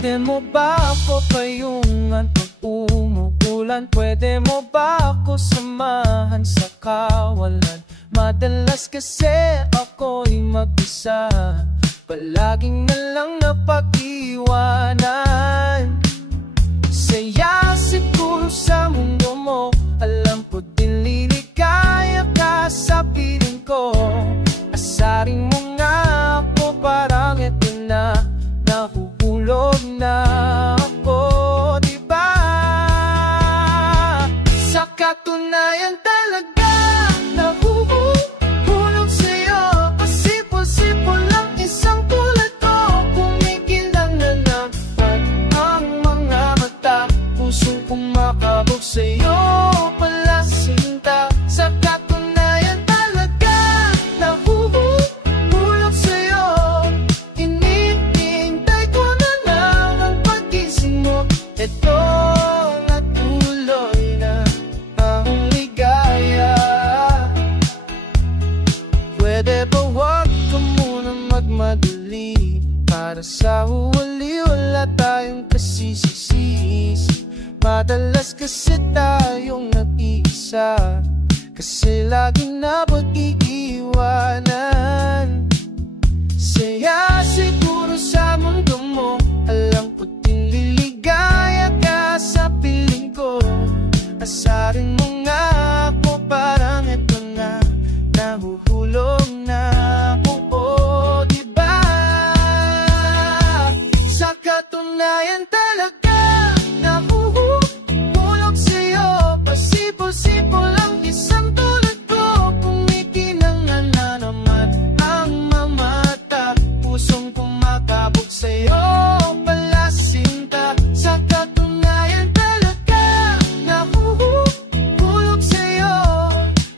Pwede mo ba ako payungan pag umuulan? Pwede mo ba ako samahan sa kawalan? Madalas kasi ako'y mag-isa, palaging na lang napag-iwanan. Saya siguro sa mundo mo, alam ko din liligaya ka sa piling ko. Asarin mo nga ako, parang eto na, nahuhulog na ako, diba? Sa katunayan talaga, nahuhulog sa'yo. Pasipol-sipol lang isang tulad ko, kumikinang na naman ang mga mata. Pusong kumakabog sa'yo, pala sinta. Sa katunayan talaga, nahuhulog sa'yo. Inihintay ko na lang ang pagising mo. Ito na tuloy na ang ligaya. Pwede ba wag ka muna magmadali? Para sa huli wala tayong kasisisi. Madalas kasi tayong nag-iisa, kasi lagi na pag-iiwanan. Saya siguro sa mundo mo, alam ko din liligaya ka sa piling ko. Asarin mo nga ako, parang eto na, nahuhulog na ako, oh, diba? Sa katunayan talaga, nahuhulog sa'yo. Pasipol-sipol lang isang tulad ko, kumikinang na naman ang mamata. Pusong kumakabog sa'yo, pala sinta. Sa katunayan talaga, nahuhulog sa'yo.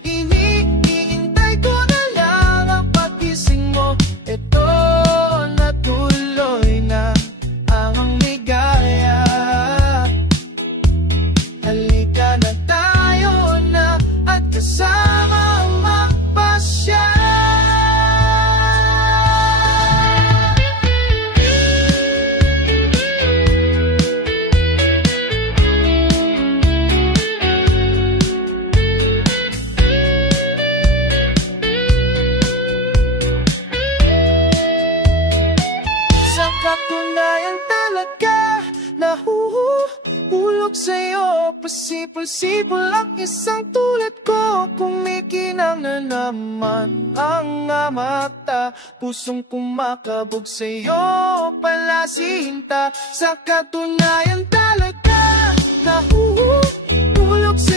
Iniintay ko na lang ang pagising mo. Ito na tuloy na ang ligaya. Halika na tayo na at kasama magpasya. Sa katunayan talaga, nahuhulog sa'yo. Pasipol-sipol lang isang tulad ko, kumikinang na naman ang mata. Pusong kumakabog sa'yo, pala sinta. Sa katunayan talaga, nahuhulog sa'yo.